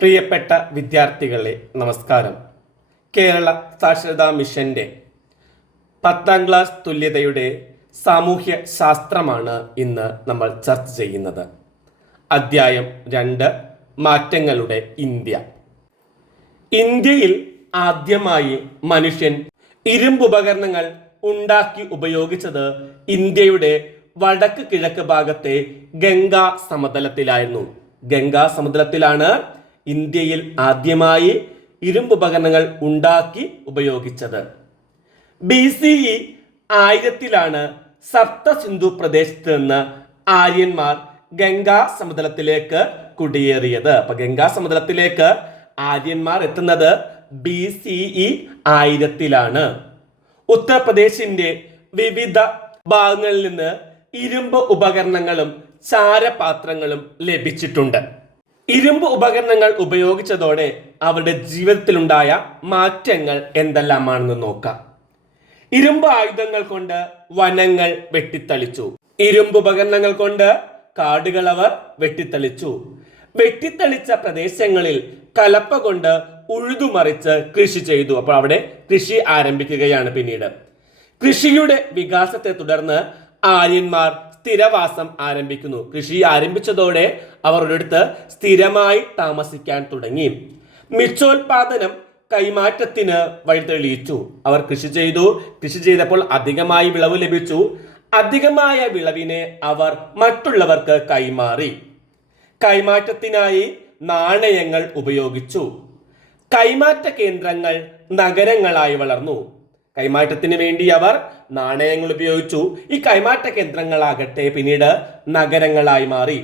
പ്രിയപ്പെട്ട വിദ്യാർത്ഥികളെ നമസ്കാരം. കേരള സാക്ഷരതാ മിഷന്റെ പത്താം ക്ലാസ് തുല്യതയുടെ സാമൂഹ്യ ശാസ്ത്രമാണ് ഇന്ന് നമ്മൾ ചർച്ച ചെയ്യുന്നത്. അദ്ധ്യായം രണ്ട് മാറ്റങ്ങളുടെ ഇന്ത്യ. ഇന്ത്യയിൽ ആദ്യമായി മനുഷ്യൻ ഇരുമ്പുപകരണങ്ങൾ ഉണ്ടാക്കി ഉപയോഗിച്ചത് ഇന്ത്യയുടെ വടക്ക് കിഴക്ക് ഭാഗത്തെ ഗംഗാ സമതലത്തിലായിരുന്നു. ഗംഗാ സമതലത്തിലാണ് ഇന്ത്യയിൽ ആദ്യമായി ഇരുമ്പുപകരണങ്ങൾ ഉണ്ടാക്കി ഉപയോഗിച്ചത്. ബി സി ഇ ആയിരത്തിലാണ് സപ്ത സിന്ധു പ്രദേശത്ത് നിന്ന് ആര്യന്മാർ ഗംഗാ സമതലത്തിലേക്ക് കുടിയേറിയത്. അപ്പൊ ഗംഗാ സമതലത്തിലേക്ക് ആര്യന്മാർ എത്തുന്നത് ബി സി ഇ ആയിരത്തിലാണ്. ഉത്തർപ്രദേശിന്റെ വിവിധ ഭാഗങ്ങളിൽ നിന്ന് ഇരുമ്പ് ഉപകരണങ്ങളും ചാരപാത്രങ്ങളും ലഭിച്ചിട്ടുണ്ട്. ഇരുമ്പ് ഉപകരണങ്ങൾ ഉപയോഗിച്ചതോടെ അവരുടെ ജീവിതത്തിലുണ്ടായ മാറ്റങ്ങൾ എന്തെല്ലാമാണെന്ന് നോക്കാം. ഇരുമ്പ് ആയുധങ്ങൾ കൊണ്ട് വനങ്ങൾ വെട്ടിത്തളിച്ചു. ഇരുമ്പ് ഉപകരണങ്ങൾ കൊണ്ട് കാടുകൾ അവർ വെട്ടിത്തളിച്ചു. വെട്ടിത്തളിച്ച പ്രദേശങ്ങളിൽ കലപ്പ കൊണ്ട് ഉഴുതുമറിച്ച് കൃഷി ചെയ്തു. അപ്പോൾ അവിടെ കൃഷി ആരംഭിക്കുകയാണ് പിന്നീട്. കൃഷിയുടെ വികാസത്തെ തുടർന്ന് ആര്യന്മാർ സ്ഥിരവാസം ആരംഭിക്കുന്നു. കൃഷി ആരംഭിച്ചതോടെ അവർ ഒരിടത്ത് സ്ഥിരമായി താമസിക്കാൻ തുടങ്ങി. മിച്ചോൽപാദനം കൈമാറ്റത്തിന് വഴിതെളിയിച്ചു. അവർ കൃഷി ചെയ്തു. കൃഷി ചെയ്തപ്പോൾ അധികമായി വിളവ് ലഭിച്ചു. അധികമായ വിളവിനെ അവർ മറ്റുള്ളവർക്ക് കൈമാറി. കൈമാറ്റത്തിനായി നാണയങ്ങൾ ഉപയോഗിച്ചു. കൈമാറ്റ കേന്ദ്രങ്ങൾ നഗരങ്ങളായി വളർന്നു. കൈമാറ്റത്തിന് വേണ്ടി അവർ നാണയങ്ങൾ ഉപയോഗിച്ചു. ഈ കൈമാറ്റ കേന്ദ്രങ്ങളാകട്ടെ പിന്നീട് നഗരങ്ങളായി മാറി.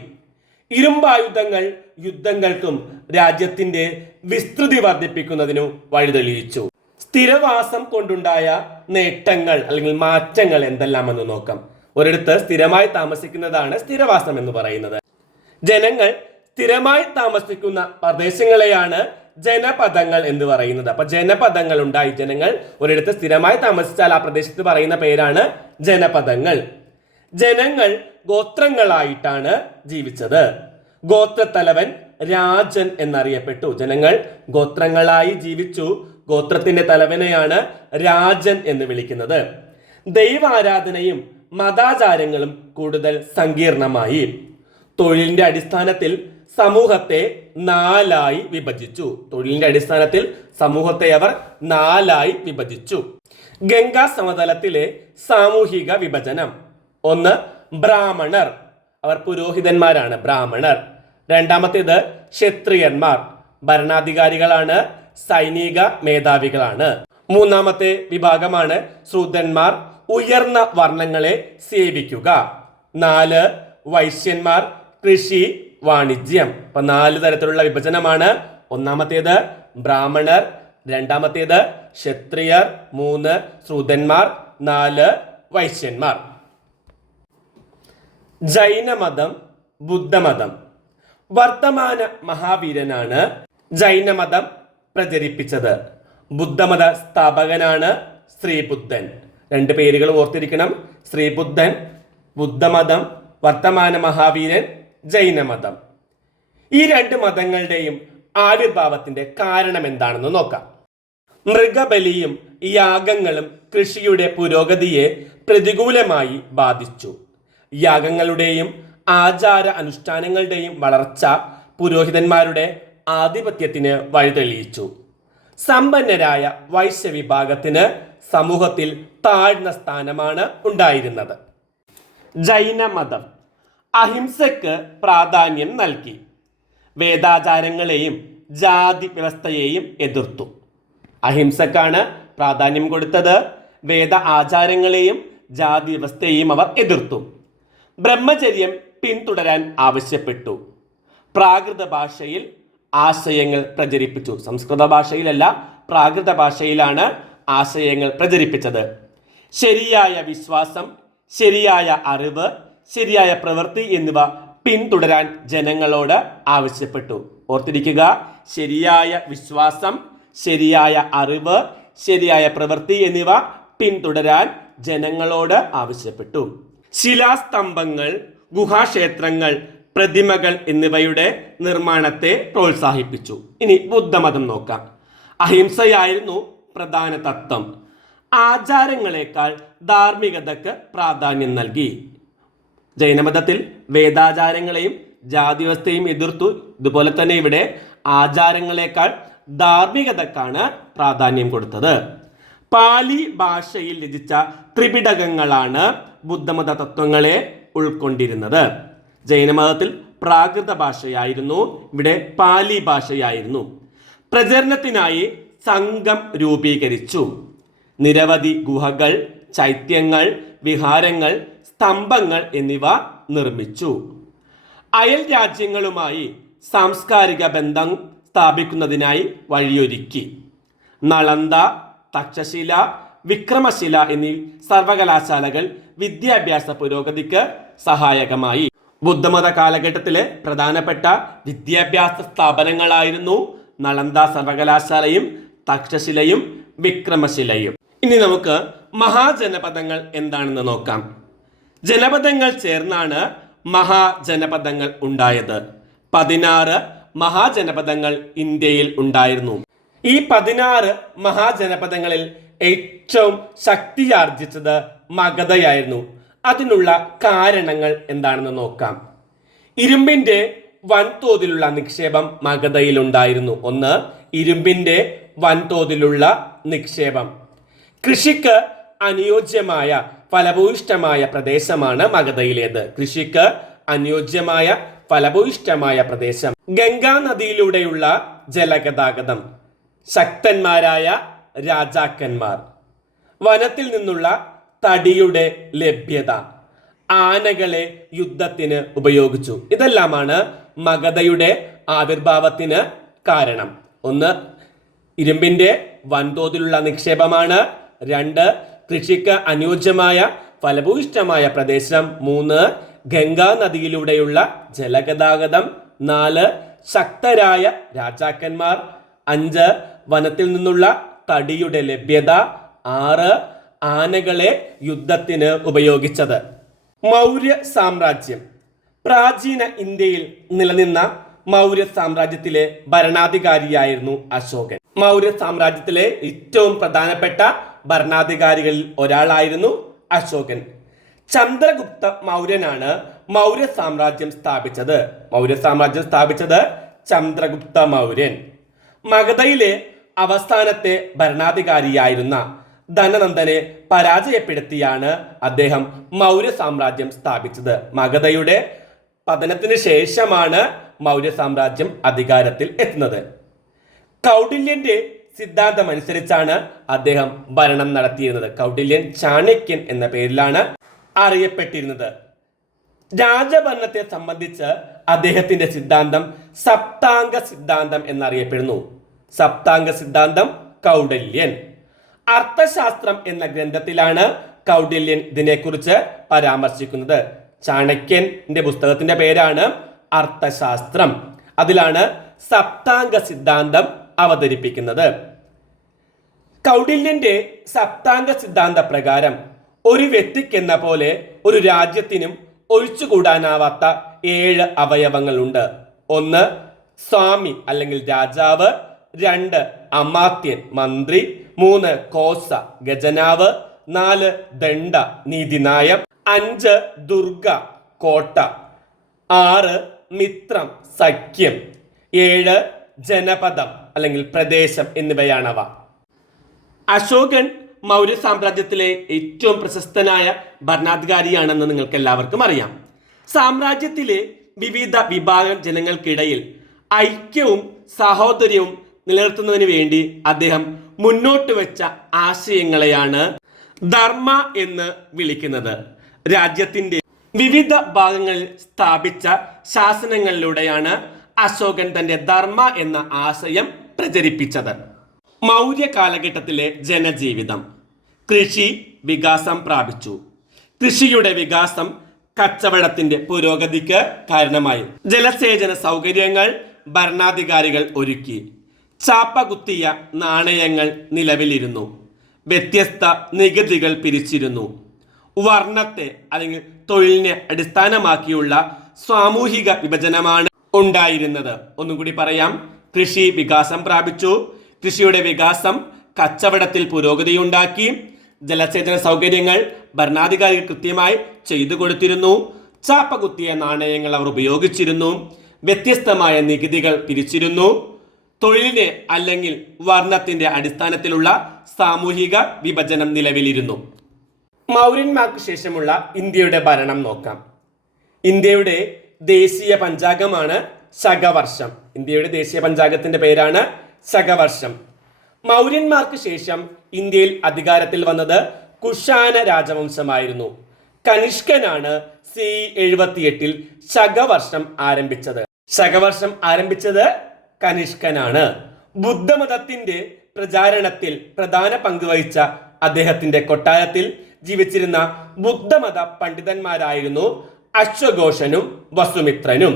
ഇരുമ്പായുധങ്ങൾ യുദ്ധങ്ങൾക്കും രാജ്യത്തിന്റെ വിസ്തൃതി വർദ്ധിപ്പിക്കുന്നതിനും വഴിതെളിയിച്ചു. സ്ഥിരവാസം കൊണ്ടുണ്ടായ നേട്ടങ്ങൾ അല്ലെങ്കിൽ മാറ്റങ്ങൾ എന്തെല്ലാമെന്ന് നോക്കാം. ഒരിടത്ത് സ്ഥിരമായി താമസിക്കുന്നതാണ് സ്ഥിരവാസം എന്ന് പറയുന്നത്. ജനങ്ങൾ സ്ഥിരമായി താമസിക്കുന്ന പ്രദേശങ്ങളെയാണ് ജനപദങ്ങൾ എന്ന് പറയുന്നത്. അപ്പൊ ജനപദങ്ങൾ ഉണ്ടായി. ജനങ്ങൾ ഒരിടത്ത് സ്ഥിരമായി താമസിച്ചാൽ ആ പ്രദേശത്ത് പറയുന്ന പേരാണ് ജനപദങ്ങൾ. ജനങ്ങൾ ഗോത്രങ്ങളായിട്ടാണ് ജീവിച്ചത്. ഗോത്രത്തലവൻ രാജൻ എന്നറിയപ്പെട്ടു. ജനങ്ങൾ ഗോത്രങ്ങളായി ജീവിച്ചു. ഗോത്രത്തിന്റെ തലവനെയാണ് രാജൻ എന്ന് വിളിക്കുന്നത്. ദൈവാരാധനയും മതാചാരങ്ങളും കൂടുതൽ സങ്കീർണമായി. തൊഴിലിന്റെ അടിസ്ഥാനത്തിൽ സമൂഹത്തെ നാലായി വിഭജിച്ചു. തൊഴിലിന്റെ അടിസ്ഥാനത്തിൽ സമൂഹത്തെ അവർ നാലായി വിഭജിച്ചു. ഗംഗാ സമതലത്തിലെ സാമൂഹിക വിഭജനം. ഒന്ന് ബ്രാഹ്മണർ. അവർ പുരോഹിതന്മാരാണ് ബ്രാഹ്മണർ. രണ്ടാമത്തേത് ക്ഷത്രിയന്മാർ. ഭരണാധികാരികളാണ് സൈനിക മേധാവികളാണ്. മൂന്നാമത്തെ വിഭാഗമാണ് ശൂദ്രന്മാർ. ഉയർന്ന വർണങ്ങളെ സേവിക്കുക. നാല് വൈശ്യന്മാർ. കൃഷി വാണിജ്യം. അപ്പൊ നാല് തരത്തിലുള്ള വിഭജനമാണ്. ഒന്നാമത്തേത് ബ്രാഹ്മണർ രണ്ടാമത്തേത് ക്ഷത്രിയർ മൂന്ന് ശ്രുതന്മാർ നാല് വൈശ്യന്മാർ. ജൈനമതം ബുദ്ധമതം. വർത്തമാന മഹാവീരനാണ് ജൈനമതം പ്രചരിപ്പിച്ചത്. ബുദ്ധമത സ്ഥാപകനാണ് ശ്രീബുദ്ധൻ. രണ്ട് പേരുകൾ ഓർത്തിരിക്കണം. ശ്രീബുദ്ധൻ ബുദ്ധമതം വർത്തമാന മഹാവീരൻ ജൈനമതം ഈ രണ്ട് മതങ്ങളുടെയും ആവിർഭാവത്തിന്റെ കാരണം എന്താണെന്ന് നോക്കാം. മൃഗബലിയും യാഗങ്ങളും കൃഷിയുടെ പുരോഗതിയെ പ്രതികൂലമായി ബാധിച്ചു. യാഗങ്ങളുടെയും ആചാര അനുഷ്ഠാനങ്ങളുടെയും വളർച്ച പുരോഹിതന്മാരുടെ ആധിപത്യത്തിന് വഴിതെളിയിച്ചു. സമ്പന്നരായ വൈശ്യ വിഭാഗത്തിന് സമൂഹത്തിൽ താഴ്ന്ന സ്ഥാനമാണ് ഉണ്ടായിരുന്നത്. ജൈനമതം അഹിംസക്ക് പ്രാധാന്യം നൽകി. വേദാചാരങ്ങളെയും ജാതി വ്യവസ്ഥയെയും എതിർത്തു. അഹിംസക്കാണ് പ്രാധാന്യം കൊടുത്തത്. വേദ ആചാരങ്ങളെയും ജാതി വ്യവസ്ഥയെയും അവർ എതിർത്തു. ബ്രഹ്മചര്യം പിന്തുടരാൻ ആവശ്യപ്പെട്ടു. പ്രാകൃത ഭാഷയിൽ ആശയങ്ങൾ പ്രചരിപ്പിച്ചു. സംസ്കൃത ഭാഷയിലല്ല പ്രാകൃത ഭാഷയിലാണ് ആശയങ്ങൾ പ്രചരിപ്പിച്ചത്. ശരിയായ വിശ്വാസം ശരിയായ അറിവ് ശരിയായ പ്രവൃത്തി എന്നിവ പിന്തുടരാൻ ജനങ്ങളോട് ആവശ്യപ്പെട്ടു. ഓർത്തിരിക്കുക ശരിയായ വിശ്വാസം ശരിയായ അറിവ് ശരിയായ പ്രവൃത്തി എന്നിവ പിന്തുടരാൻ ജനങ്ങളോട് ആവശ്യപ്പെട്ടു. ശിലാസ്തംഭങ്ങൾ ഗുഹാക്ഷേത്രങ്ങൾ പ്രതിമകൾ എന്നിവയുടെ നിർമ്മാണത്തെ പ്രോത്സാഹിപ്പിച്ചു. ഇനി ബുദ്ധമതം നോക്കാം. അഹിംസയായിരുന്നു പ്രധാന തത്വം. ആചാരങ്ങളെക്കാൾ ധാർമ്മികതക്ക് പ്രാധാന്യം നൽകി. ജൈനമതത്തിൽ വേദാചാരങ്ങളെയും ജാതിവ്യവസ്ഥയും എതിർത്തു. ഇതുപോലെ തന്നെ ഇവിടെ ആചാരങ്ങളെക്കാൾ ധാർമ്മികതക്കാണ് പ്രാധാന്യം കൊടുത്തത്. പാലി ഭാഷയിൽ രചിച്ച ത്രിപിടകങ്ങളാണ് ബുദ്ധമത തത്വങ്ങളെ ഉൾക്കൊണ്ടിരുന്നത്. ജൈനമതത്തിൽ പ്രാകൃത ഭാഷയായിരുന്നു. ഇവിടെ പാലി ഭാഷയായിരുന്നു. പ്രചരണത്തിനായി സംഘം രൂപീകരിച്ചു. നിരവധി ഗുഹകൾ ചൈത്യങ്ങൾ വിഹാരങ്ങൾ സ്തംഭങ്ങൾ എന്നിവ നിർമ്മിച്ചു. അയൽ രാജ്യങ്ങളുമായി സാംസ്കാരിക ബന്ധം സ്ഥാപിക്കുന്നതിനായി വഴിയൊരുക്കി. നളന്ദ തക്ഷശില വിക്രമശില എന്നീ സർവകലാശാലകൾ വിദ്യാഭ്യാസ പുരോഗതിക്ക് സഹായകമായി. ബുദ്ധമത കാലഘട്ടത്തിലെ പ്രധാനപ്പെട്ട വിദ്യാഭ്യാസ സ്ഥാപനങ്ങളായിരുന്നു നളന്ദ സർവകലാശാലയും തക്ഷശിലയും വിക്രമശിലയും. ഇനി നമുക്ക് മഹാജനപദങ്ങൾ എന്താണെന്ന് നോക്കാം. ജനപദങ്ങൾ ചേർന്നാണ് മഹാജനപദങ്ങൾ ഉണ്ടായത്. പതിനാറ് മഹാജനപദങ്ങൾ ഇന്ത്യയിൽ ഉണ്ടായിരുന്നു. ഈ പതിനാറ് മഹാജനപദങ്ങളിൽ ഏറ്റവും ശക്തിയാർജിച്ചത് മഗധയായിരുന്നു. അതിനുള്ള കാരണങ്ങൾ എന്താണെന്ന് നോക്കാം. ഇരുമ്പിന്റെ വൻതോതിലുള്ള നിക്ഷേപം മഗധയിലുണ്ടായിരുന്നു. ഒന്ന് ഇരുമ്പിന്റെ വൻതോതിലുള്ള നിക്ഷേപം. കൃഷിക്ക് അനുയോജ്യമായ ഫലഭൂയിഷ്ടമായ പ്രദേശമാണ് മഗധയിലേത്. കൃഷിക്ക് അനുയോജ്യമായ ഫലഭൂയിഷ്ടമായ പ്രദേശം. ഗംഗാ നദിയിലൂടെയുള്ള ജലഗതാഗതം. ശക്തന്മാരായ രാജാക്കന്മാർ. വനത്തിൽ നിന്നുള്ള തടിയുടെ ലഭ്യത. ആനകളെ യുദ്ധത്തിന് ഉപയോഗിച്ചു. ഇതെല്ലാമാണ് മഗധയുടെ ആവിർഭാവത്തിന് കാരണം. ഒന്ന് ഇരുമ്പിന്റെ വൻതോതിലുള്ള നിക്ഷേപമാണ്. രണ്ട് കൃഷിക്ക് അനുയോജ്യമായ ഫലഭൂയിഷ്ടമായ പ്രദേശം മൂന്ന് ഗംഗാ നദിയിലൂടെയുള്ള ജലഗതാഗതം നാല് ശക്തരായ രാജാക്കന്മാർ അഞ്ച് വനത്തിൽ നിന്നുള്ള തടിയുടെ ലഭ്യത ആറ് ആനകളെ യുദ്ധത്തിന് ഉപയോഗിച്ചത്. മൗര്യ സാമ്രാജ്യം. പ്രാചീന ഇന്ത്യയിൽ നിലനിന്ന മൗര്യ സാമ്രാജ്യത്തിലെ ഭരണാധികാരിയായിരുന്നു അശോകൻ. മൗര്യ സാമ്രാജ്യത്തിലെ ഏറ്റവും പ്രധാനപ്പെട്ട ഭരണാധികാരികളിൽ ഒരാളായിരുന്നു അശോകൻ. ചന്ദ്രഗുപ്ത മൗര്യനാണ് മൗര്യ സാമ്രാജ്യം സ്ഥാപിച്ചത്. മൗര്യ സാമ്രാജ്യം സ്ഥാപിച്ചത് ചന്ദ്രഗുപ്ത മൗര്യൻ. മഗധയിലെ അവസാനത്തെ ഭരണാധികാരിയായിരുന്ന ധനനന്ദനെ പരാജയപ്പെടുത്തിയാണ് അദ്ദേഹം മൗര്യ സാമ്രാജ്യം സ്ഥാപിച്ചത്. മഗധയുടെ പതനത്തിന് ശേഷമാണ് മൗര്യ സാമ്രാജ്യം അധികാരത്തിൽ എത്തുന്നത്. കൗടില്യന്റെ സിദ്ധാന്തം അനുസരിച്ചാണ് അദ്ദേഹം ഭരണം നടത്തിയിരുന്നത്. കൗടില്യൻ ചാണക്യൻ എന്ന പേരിലാണ് അറിയപ്പെട്ടിരുന്നത്. രാജഭരണത്തെ സംബന്ധിച്ച് അദ്ദേഹത്തിന്റെ സിദ്ധാന്തം സപ്താംഗ സിദ്ധാന്തം എന്നറിയപ്പെടുന്നു. സപ്താംഗ സിദ്ധാന്തം കൗടല്യൻ. അർത്ഥശാസ്ത്രം എന്ന ഗ്രന്ഥത്തിലാണ് കൗടില്യൻ ഇതിനെക്കുറിച്ച് പരാമർശിക്കുന്നത്. ചാണക്യന്റെ പുസ്തകത്തിന്റെ പേരാണ് അർത്ഥശാസ്ത്രം. അതിലാണ് സപ്താംഗ സിദ്ധാന്തം അവതരിപ്പിക്കുന്നത്. കൗടില്യന്റെ സപ്താംഗ സിദ്ധാന്ത പ്രകാരം ഒരു വ്യക്തിക്കെന്ന പോലെ ഒരു രാജ്യത്തിനും ഒഴിച്ചുകൂടാനാവാത്ത ഏഴ് അവയവങ്ങളുണ്ട്. ഒന്ന് സ്വാമി അല്ലെങ്കിൽ രാജാവ്. രണ്ട് അമാത്യൻ മന്ത്രി. മൂന്ന് കോസ ഗജനാവ്. നാല് ദണ്ഡ നീതിനായം. അഞ്ച് ദുർഗ കോട്ട. ആറ് മിത്രം സഖ്യം. ഏഴ് ജനപദം അല്ലെങ്കിൽ പ്രദേശം എന്നിവയാണവ. അശോകൻ മൗര്യ സാമ്രാജ്യത്തിലെ ഏറ്റവും പ്രശസ്തനായ ഭരണാധികാരിയാണെന്ന് നിങ്ങൾക്ക് എല്ലാവർക്കും അറിയാം. സാമ്രാജ്യത്തിലെ വിവിധ വിഭാഗം ജനങ്ങൾക്കിടയിൽ ഐക്യവും സഹോദര്യവും നിലനിർത്തുന്നതിന് വേണ്ടി അദ്ദേഹം മുന്നോട്ട് വെച്ച ആശയങ്ങളെയാണ് ധർമ്മ എന്ന് വിളിക്കുന്നത്. രാജ്യത്തിന്റെ വിവിധ ഭാഗങ്ങളിൽ സ്ഥാപിച്ച ശാസനങ്ങളിലൂടെയാണ് അശോകൻ തന്റെ ധർമ്മ എന്ന ആശയം പ്രചരിപ്പിച്ചത്. മൗര്യ കാലഘട്ടത്തിലെ ജനജീവിതം. കൃഷി വികാസം പ്രാപിച്ചു. കൃഷിയുടെ വികാസം കച്ചവടത്തിന്റെ പുരോഗതിക്ക് കാരണമായി. ജലസേചന സൗകര്യങ്ങൾ ഭരണാധികാരികൾ ഒരുക്കി. ചാപ്പകുത്തിയ നാണയങ്ങൾ നിലവിലിരുന്നു. വ്യത്യസ്ത നികുതികൾ പിരിച്ചിരുന്നു. വർണത്തെ അല്ലെങ്കിൽ തൊഴിലിനെ അടിസ്ഥാനമാക്കിയുള്ള സാമൂഹിക വിഭജനമാണ് ഉണ്ടായിരുന്നത്. ഒന്നും കൂടി പറയാം. കൃഷി വികാസം പ്രാപിച്ചു. കൃഷിയുടെ വികാസം കച്ചവടത്തിൽ പുരോഗതി ഉണ്ടാക്കി. ജലസേചന സൗകര്യങ്ങൾ ഭരണാധികാരികൾ കൃത്യമായി ചെയ്തു കൊടുത്തിരുന്നു. ചാപ്പകുത്തിയ നാണയങ്ങൾ അവർ ഉപയോഗിച്ചിരുന്നു. വ്യത്യസ്തമായ നികുതികൾ പിരിച്ചിരുന്നു. തൊഴിലിന് അല്ലെങ്കിൽ വർണത്തിന്റെ അടിസ്ഥാനത്തിലുള്ള സാമൂഹിക വിഭജനം നിലവിലിരുന്നു. മൗര്യന്മാർക്ക് ശേഷമുള്ള ഇന്ത്യയുടെ ഭരണം നോക്കാം. ഇന്ത്യയുടെ ദേശീയ പഞ്ചാംഗമാണ് ശകവർഷം ഇന്ത്യയുടെ ദേശീയ പഞ്ചാംഗത്തിന്റെ പേരാണ് ശകവർഷം മൗര്യന്മാർക്ക് ശേഷം ഇന്ത്യയിൽ അധികാരത്തിൽ വന്നത് കുഷാന രാജവംശമായിരുന്നു. കനിഷ്കനാണ് സി എഴുപത്തിയെട്ടിൽ ശകവർഷം ആരംഭിച്ചത്. ശകവർഷം ആരംഭിച്ചത് കനിഷ്കനാണ്. ബുദ്ധമതത്തിന്റെ പ്രചാരണത്തിൽ പ്രധാന പങ്ക് വഹിച്ച അദ്ദേഹത്തിന്റെ കൊട്ടാരത്തിൽ ജീവിച്ചിരുന്ന ബുദ്ധമത പണ്ഡിതന്മാരായിരുന്നു അശ്വഘോഷനും വസുമിത്രനും.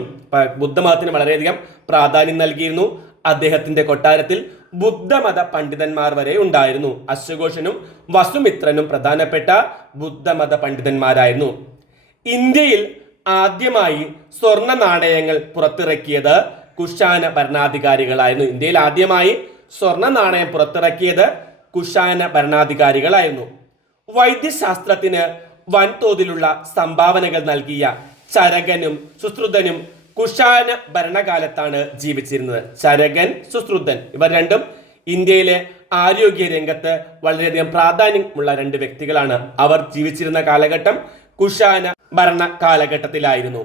ബുദ്ധമതത്തിന് വളരെയധികം പ്രാധാന്യം നൽകിയിരുന്നു. അദ്ദേഹത്തിന്റെ കൊട്ടാരത്തിൽ ബുദ്ധമത പണ്ഡിതന്മാർ വരെ ഉണ്ടായിരുന്നു. അശ്വഘോഷനും വസുമിത്രനും പ്രധാനപ്പെട്ട ബുദ്ധമത പണ്ഡിതന്മാരായിരുന്നു. ഇന്ത്യയിൽ ആദ്യമായി സ്വർണ നാണയങ്ങൾ പുറത്തിറക്കിയത് കുഷാന ഭരണാധികാരികളായിരുന്നു. ഇന്ത്യയിൽ ആദ്യമായി സ്വർണ നാണയം പുറത്തിറക്കിയത് കുഷാന ഭരണാധികാരികളായിരുന്നു. വൈദ്യശാസ്ത്രത്തിന് വൻതോതിലുള്ള സംഭാവനകൾ നൽകിയ ചരകനും സുശ്രുതനും കുഷാന ഭരണകാലത്താണ് ജീവിച്ചിരുന്നത്. ചരകൻ സുശ്രുതൻ ഇവർ രണ്ടും ഇന്ത്യയിലെ ആരോഗ്യ രംഗത്ത് വളരെയധികം പ്രാധാന്യമുള്ള രണ്ട് വ്യക്തികളാണ്. അവർ ജീവിച്ചിരുന്ന കാലഘട്ടം കുഷാന ഭരണ കാലഘട്ടത്തിലായിരുന്നു.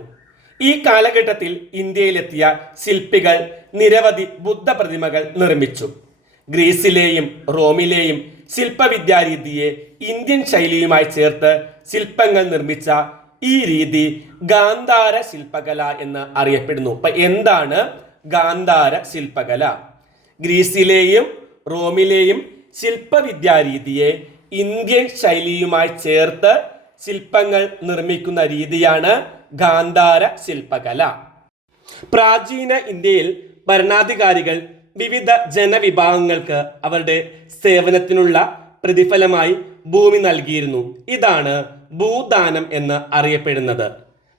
ഈ കാലഘട്ടത്തിൽ ഇന്ത്യയിലെത്തിയ ശില്പികൾ നിരവധി ബുദ്ധ പ്രതിമകൾ നിർമ്മിച്ചു. ഗ്രീസിലെയും റോമിലെയും ശില്പവിദ്യാരീതിയെ ഇന്ത്യൻ ശൈലിയുമായി ചേർത്ത് ശില്പങ്ങൾ നിർമ്മിച്ച ഈ രീതി ഗാന്ധാര ശില്പകല എന്ന് അറിയപ്പെടുന്നു. അപ്പൊ എന്താണ് ഗാന്ധാര ശില്പകല? ഗ്രീസിലെയും റോമിലെയും ശില്പവിദ്യാരീതിയെ ഇന്ത്യൻ ശൈലിയുമായി ചേർത്ത് ശില്പങ്ങൾ നിർമ്മിക്കുന്ന രീതിയാണ് ഗാന്ധാര ശില്പകല. പ്രാചീന ഇന്ത്യയിൽ ഭരണാധികാരികൾ വിവിധ ജനവിഭാഗങ്ങൾക്ക് അവരുടെ സേവനത്തിനുള്ള പ്രതിഫലമായി ഭൂമി നൽകിയിരുന്നു. ഇതാണ് ഭൂദാനം എന്ന് അറിയപ്പെടുന്നത്.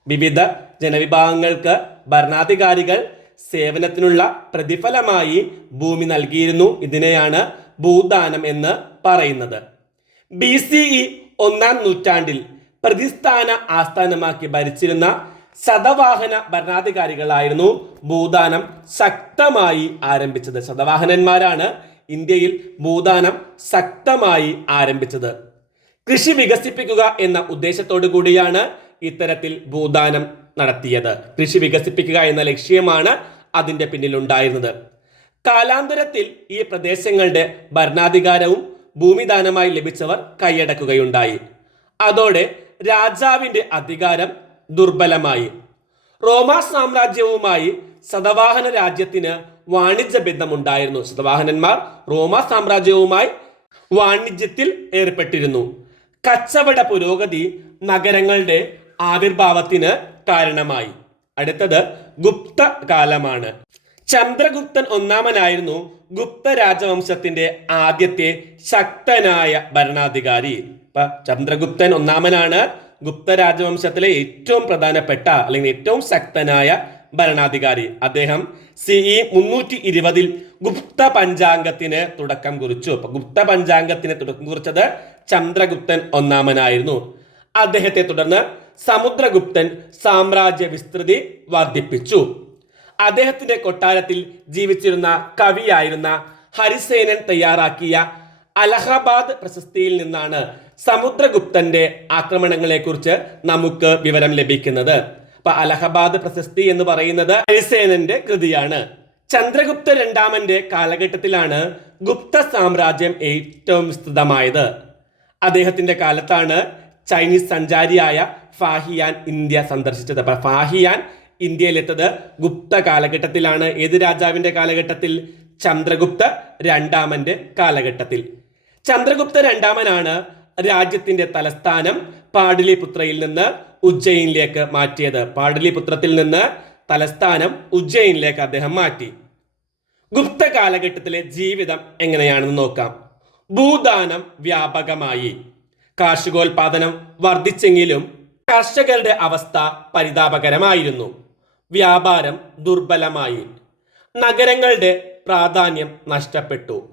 വിവിധ ജനവിഭാഗങ്ങൾക്ക് ഭരണാധികാരികൾ സേവനത്തിനുള്ള പ്രതിഫലമായി ഭൂമി നൽകിയിരുന്നു. ഇതിനെയാണ് ഭൂദാനം എന്ന് പറയുന്നത്. ബി സി ഇ ഒന്നാം നൂറ്റാണ്ടിൽ പ്രതിസ്ഥാന ആസ്ഥാനമാക്കി ഭരിച്ചിരുന്ന ശതവാഹന ഭരണാധികാരികളായിരുന്നു ഭൂദാനം ശക്തമായി ആരംഭിച്ചത്. ശതവാഹനന്മാരാണ് ഇന്ത്യയിൽ ഭൂദാനം ശക്തമായി ആരംഭിച്ചത്. കൃഷി വികസിപ്പിക്കുക എന്ന ഉദ്ദേശത്തോടു കൂടിയാണ് ഇത്തരത്തിൽ ഭൂദാനം നടത്തിയത്. കൃഷി വികസിപ്പിക്കുക എന്ന ലക്ഷ്യമാണ് അതിന്റെ പിന്നിലുണ്ടായിരുന്നത്. കാലാന്തരത്തിൽ ഈ പ്രദേശങ്ങളുടെ ഭരണാധികാരവും ഭൂമിദാനമായി ലഭിച്ചവർ കൈയടക്കുകയുണ്ടായി. അതോടെ രാജാവിന്റെ അധികാരം ദുർബലമായി. റോമാ സാമ്രാജ്യവുമായി ശതവാഹന രാജ്യത്തിന് വാണിജ്യ ബന്ധമുണ്ടായിരുന്നു. ശതവാഹനന്മാർ റോമ സാമ്രാജ്യവുമായി വാണിജ്യത്തിൽ ഏർപ്പെട്ടിരുന്നു. കച്ചവട പുരോഗതി നഗരങ്ങളുടെ ആവിർഭാവത്തിന് കാരണമായി. അടുത്തത് ഗുപ്ത കാലമാണ്. ചന്ദ്രഗുപ്തൻ ഒന്നാമനായിരുന്നു ഗുപ്ത രാജവംശത്തിന്റെ ആദ്യത്തെ ശക്തനായ ഭരണാധികാരി. ഇപ്പൊ ചന്ദ്രഗുപ്തൻ ഒന്നാമനാണ്. ഗുപ്ത രാജവംശത്തിലെ ഏറ്റവും പ്രധാനപ്പെട്ട അല്ലെങ്കിൽ ഏറ്റവും ശക്തനായ ഭരണാധികാരി. അദ്ദേഹം സി ഇ മുന്നൂറ്റി ഇരുപതിൽ ഗുപ്ത പഞ്ചാംഗത്തിന് തുടക്കം കുറിച്ചു. അപ്പൊ ഗുപ്ത പഞ്ചാംഗത്തിന് തുടക്കം കുറിച്ചത് ചന്ദ്രഗുപ്തൻ ഒന്നാമനായിരുന്നു. അദ്ദേഹത്തെ തുടർന്ന് സമുദ്രഗുപ്തൻ സാമ്രാജ്യ വിസ്തൃതി വർദ്ധിപ്പിച്ചു. അദ്ദേഹത്തിന്റെ കൊട്ടാരത്തിൽ ജീവിച്ചിരുന്ന കവിയായിരുന്ന ഹരിസേനൻ തയ്യാറാക്കിയ അലഹബാദ് പ്രശസ്തിയിൽ നിന്നാണ് സമുദ്രഗുപ്തന്റെ ആക്രമണങ്ങളെക്കുറിച്ച് നമുക്ക് വിവരം ലഭിക്കുന്നത്. അലഹബാദ് പ്രശസ്തി എന്ന് പറയുന്നത് ഹരിസേനന്റെ കൃതിയാണ്. ചന്ദ്രഗുപ്ത രണ്ടാമന്റെ കാലഘട്ടത്തിലാണ് ഗുപ്ത സാമ്രാജ്യം ഏറ്റവും വിസ്തൃതമായത്. അദ്ദേഹത്തിന്റെ കാലത്താണ് ചൈനീസ് സഞ്ചാരിയായ ഫാഹിയാൻ ഇന്ത്യ സന്ദർശിച്ചത്. അപ്പൊ ഫാഹിയാൻ ഇന്ത്യയിലെത്തത് ഗുപ്ത കാലഘട്ടത്തിലാണ്. ഏത് രാജാവിന്റെ കാലഘട്ടത്തിൽ? ചന്ദ്രഗുപ്ത രണ്ടാമന്റെ കാലഘട്ടത്തിൽ. ചന്ദ്രഗുപ്ത രണ്ടാമനാണ് രാജ്യത്തിന്റെ തലസ്ഥാനം പാടലിപുത്രയിൽ നിന്ന് ഉജ്ജയിനിലേക്ക് മാറ്റിയത്. പാടലിപുത്രത്തിൽ നിന്ന് തലസ്ഥാനം ഉജ്ജയിനിലേക്ക് അദ്ദേഹം മാറ്റി. ഗുപ്ത കാലഘട്ടത്തിലെ ജീവിതം എങ്ങനെയാണെന്ന് നോക്കാം. ഭൂദാനം വ്യാപകമായി. കാർഷികോൽപാദനം വർദ്ധിച്ചെങ്കിലും കർഷകരുടെ അവസ്ഥ പരിതാപകരമായിരുന്നു. വ്യാപാരം ദുർബലമായി. നഗരങ്ങളുടെ പ്രാധാന്യം നഷ്ടപ്പെട്ടു.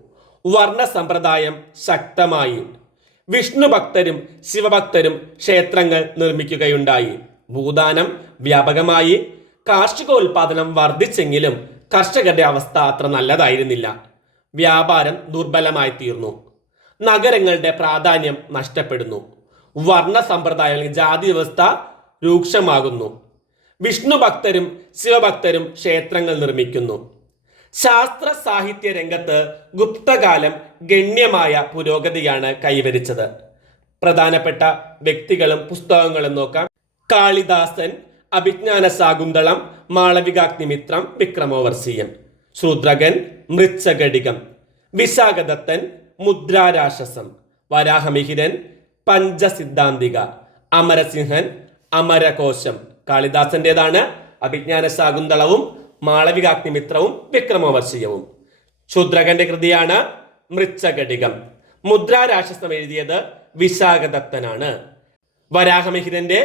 വർണ സമ്പ്രദായം ശക്തമായി. വിഷ്ണു ഭക്തരും ശിവഭക്തരും ക്ഷേത്രങ്ങൾ നിർമ്മിക്കുകയുണ്ടായി. ഭൂദാനം വ്യാപകമായി. കാർഷികോൽപാദനം വർദ്ധിച്ചെങ്കിലും കർഷകരുടെ അവസ്ഥ അത്ര നല്ലതായിരുന്നില്ല. വ്യാപാരം ദുർബലമായി തീർന്നു നഗരങ്ങളുടെ പ്രാധാന്യം നഷ്ടപ്പെടുന്നു. വർണ സമ്പ്രദായം ജാതി വ്യവസ്ഥ രൂക്ഷമാകുന്നു. വിഷ്ണു ഭക്തരും ശിവഭക്തരും ക്ഷേത്രങ്ങൾ നിർമ്മിക്കുന്നു. ശാസ്ത്ര സാഹിത്യ രംഗത്ത് ഗുപ്തകാലം ഗണ്യമായ പുരോഗതിയാണ് കൈവരിച്ചത്. പ്രധാനപ്പെട്ട വ്യക്തികളും പുസ്തകങ്ങളും നോക്കാം. കാളിദാസൻ അഭിജ്ഞാന ശാകുന്തളം മാളവികാഗ്നിമിത്രം വിക്രമോവർസീയൻ. ശൂദ്രകൻ മൃച്ഛഘടികം വിശാഖദത്തൻ മുദ്രാരാക്ഷസം വരാഹമിഹിരൻ പഞ്ചസിദ്ധാന്തിക. അമരസിംഹൻ അമരകോശം. കാളിദാസന്റേതാണ് അഭിജ്ഞാന ശാകുന്തളവും മാളവികാഗ്നിമിത്രവും വിക്രമവർഷീയവും ശുദ്രകന്റെ കൃതിയാണ് മൃച്ഛഘടികം മുദ്രാരാക്ഷസം എഴുതിയത് വിശാഖദത്തനാണ്. വരാഹമിഹിരന്റെ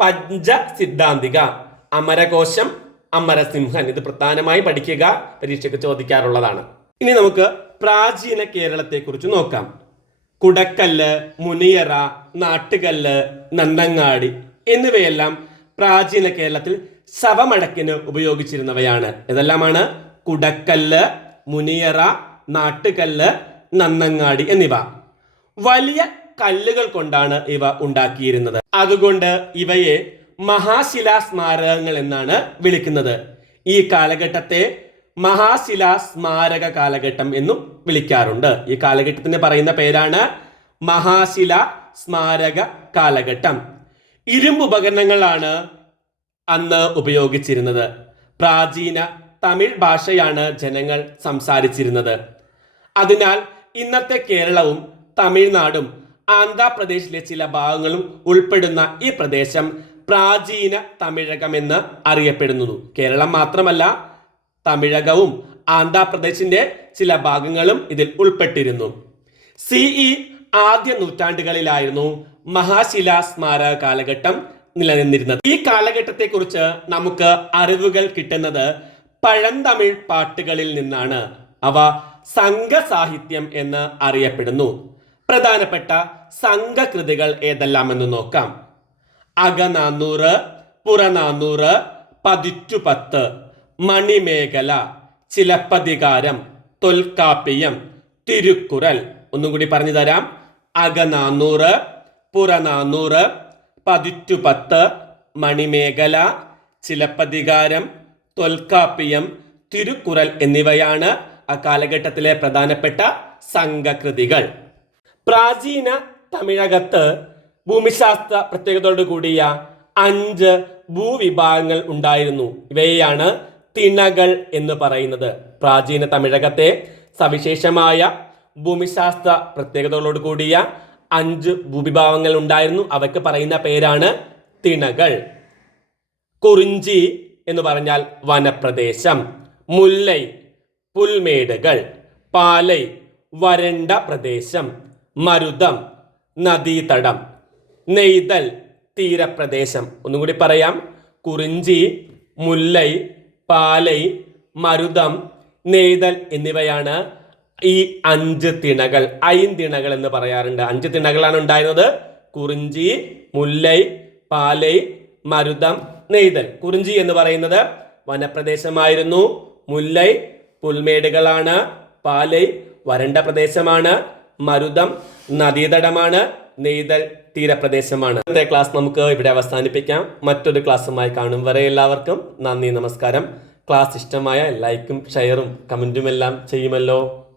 പഞ്ച സിദ്ധാന്തിക അമരകോശം അമരസിംഹൻ ഇത് പ്രധാനമായി പഠിക്കുക പരീക്ഷയ്ക്ക് ചോദിക്കാറുള്ളതാണ്. ഇനി നമുക്ക് പ്രാചീന കേരളത്തെക്കുറിച്ച് നോക്കാം. കുടക്കല്ല് മുനിയറ നാട്ടുകല്ല് നന്നങ്ങാടി എന്നിവയെല്ലാം പ്രാചീന കേരളത്തിൽ ശവമടക്കിന് ഉപയോഗിച്ചിരുന്നവയാണ്. ഇതെല്ലാമാണ് കുടക്കല്ല് മുനിയറ നാട്ടുകല്ല് നന്നങ്ങാടി എന്നിവ. വലിയ കല്ലുകൾ കൊണ്ടാണ് ഇവ ഉണ്ടാക്കിയിരുന്നത്. അതുകൊണ്ട് ഇവയെ മഹാശിലാ സ്മാരകങ്ങൾ എന്നാണ് വിളിക്കുന്നത്. ഈ കാലഘട്ടത്തെ മഹാശിലാ സ്മാരക കാലഘട്ടം എന്നും വിളിക്കാറുണ്ട്. ഈ കാലഘട്ടത്തിന് പറയുന്ന പേരാണ് മഹാശില സ്മാരക കാലഘട്ടം. ഇരുമ്പ് ഉപകരണങ്ങളാണ് അന്ന് ഉപയോഗിച്ചിരുന്നത്. പ്രാചീന തമിഴ് ഭാഷയാണ് ജനങ്ങൾ സംസാരിച്ചിരുന്നത്. അതിനാൽ ഇന്നത്തെ കേരളവും തമിഴ്നാടും ആന്ധ്രാപ്രദേശിലെ ചില ഭാഗങ്ങളും ഉൾപ്പെടുന്ന ഈ പ്രദേശം പ്രാചീന തമിഴകം എന്ന് അറിയപ്പെടുന്നു. കേരളം മാത്രമല്ല തമിഴകവും ആന്ധ്രാപ്രദേശിന്റെ ചില ഭാഗങ്ങളും ഇതിൽ ഉൾപ്പെട്ടിരുന്നു. സിഇ ആദ്യ നൂറ്റാണ്ടുകളിലായിരുന്നു മഹാശിലാ സ്മാരക കാലഘട്ടം നിലനിന്നിരുന്നത്. ഈ കാലഘട്ടത്തെ കുറിച്ച് നമുക്ക് അറിവുകൾ കിട്ടുന്നത് പഴന്തമിഴ് പാട്ടുകളിൽ നിന്നാണ്. അവ സംഘസാഹിത്യം എന്ന് അറിയപ്പെടുന്നു. പ്രധാനപ്പെട്ട സംഘകൃതികൾ ഏതെല്ലാമെന്ന് നോക്കാം. അകനാന്നൂറ് പുറനാന്നൂറ് പതിറ്റുപത്ത് മണിമേഖല ചിലപ്പതികാരം തൊൽക്കാപ്പിയം തിരുക്കുറൽ. ഒന്നും കൂടി പറഞ്ഞു തരാം. അകനാന്നൂറ് പുറനാന്നൂറ് പതിറ്റുപത്ത് മണിമേഖല ചിലപ്പതികാരം തൊൽക്കാപ്പിയം തിരുക്കുറൽ എന്നിവയാണ് ആ കാലഘട്ടത്തിലെ പ്രധാനപ്പെട്ട സംഘകൃതികൾ. പ്രാചീന തമിഴകത്ത് ഭൂമിശാസ്ത്ര പ്രത്യേകതയോട് കൂടിയ അഞ്ച് ഭൂവിഭാഗങ്ങൾ ഉണ്ടായിരുന്നു. ഇവയെയാണ് തിണകൾ എന്ന് പറയുന്നത്. പ്രാചീന തമിഴകത്തെ സവിശേഷമായ ഭൂമിശാസ്ത്ര പ്രത്യേകതകളോട് കൂടിയ അഞ്ച് ഭൂവിഭാഗങ്ങൾ ഉണ്ടായിരുന്നു. അവയ്ക്ക് പറയുന്ന പേരാണ് തിണകൾ. കുറിഞ്ചി എന്ന് പറഞ്ഞാൽ വനപ്രദേശം. മുല്ലൈ പുൽമേടുകൾ. പാലൈ വരണ്ട പ്രദേശം. മരുതം നദീതടം. നെയ്തൽ തീരപ്രദേശം. ഒന്നും കൂടി പറയാം. കുറിഞ്ചി മുല്ലൈ പാലൈ മരുതം നെയ്തൽ എന്നിവയാണ് ഈ അഞ്ച് തിണകൾ ഐന്തിണകൾ എന്ന് പറയാറുണ്ട്. അഞ്ച് തിണകളാണ് ഉണ്ടായിരുന്നത്. കുറിഞ്ചി മുല്ലൈ പാലൈ മരുതം നെയ്തൽ. കുറിഞ്ചി എന്ന് പറയുന്നത് വനപ്രദേശമായിരുന്നു. മുല്ലൈ പുൽമേടുകളാണ്. പാലൈ വരണ്ട പ്രദേശമാണ്. മരുതം നദീതടമാണ്. നെയ്തൽ തീരപ്രദേശമാണ്. ഇന്നത്തെ ക്ലാസ് നമുക്ക് ഇവിടെ അവസാനിപ്പിക്കാം. മറ്റൊരു ക്ലാസ്സുമായി കാണും വരെ എല്ലാവർക്കും നന്ദി നമസ്കാരം. ക്ലാസ് ഇഷ്ടമായ ലൈക്കും ഷെയറും കമന്റുമെല്ലാം ചെയ്യുമല്ലോ.